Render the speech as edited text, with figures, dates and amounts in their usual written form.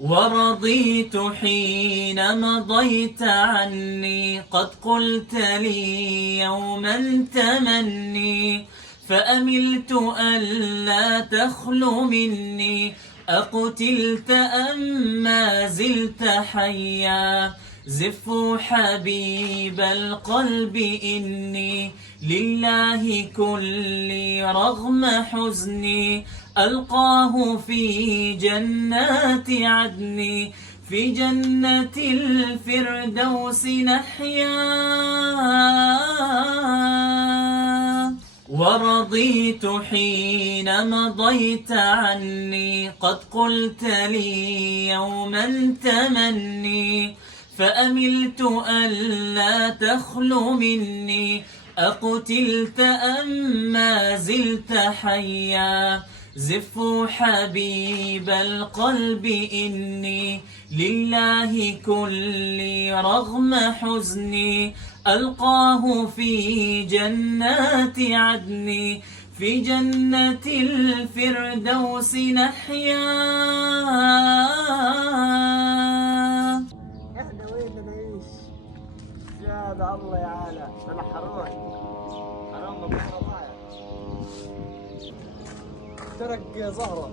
ورضيت حين مضيت عني، قد قلت لي يوما تمني، فأملت ألا تخلو مني، أقتلت أم ما زلت حيا. زفوا حبيب القلب إني لله كلي رغم حزني، ألقاه في جنات عدن، في جنة الفردوس نحيا. ورضيت حين مضيت عني، قد قلت لي يوما تمني، فأملت ألا تخلو مني، أقتلت أم ما زلت حيا. زفوا حبيب القلب إني لله كلي رغم حزني، ألقاه في جنات عدن، في جنة الفردوس نحيا. احنا وين نعيش؟ يا ده الله يا عالم، انا حرام حرام والله ضايع. ترك زهرة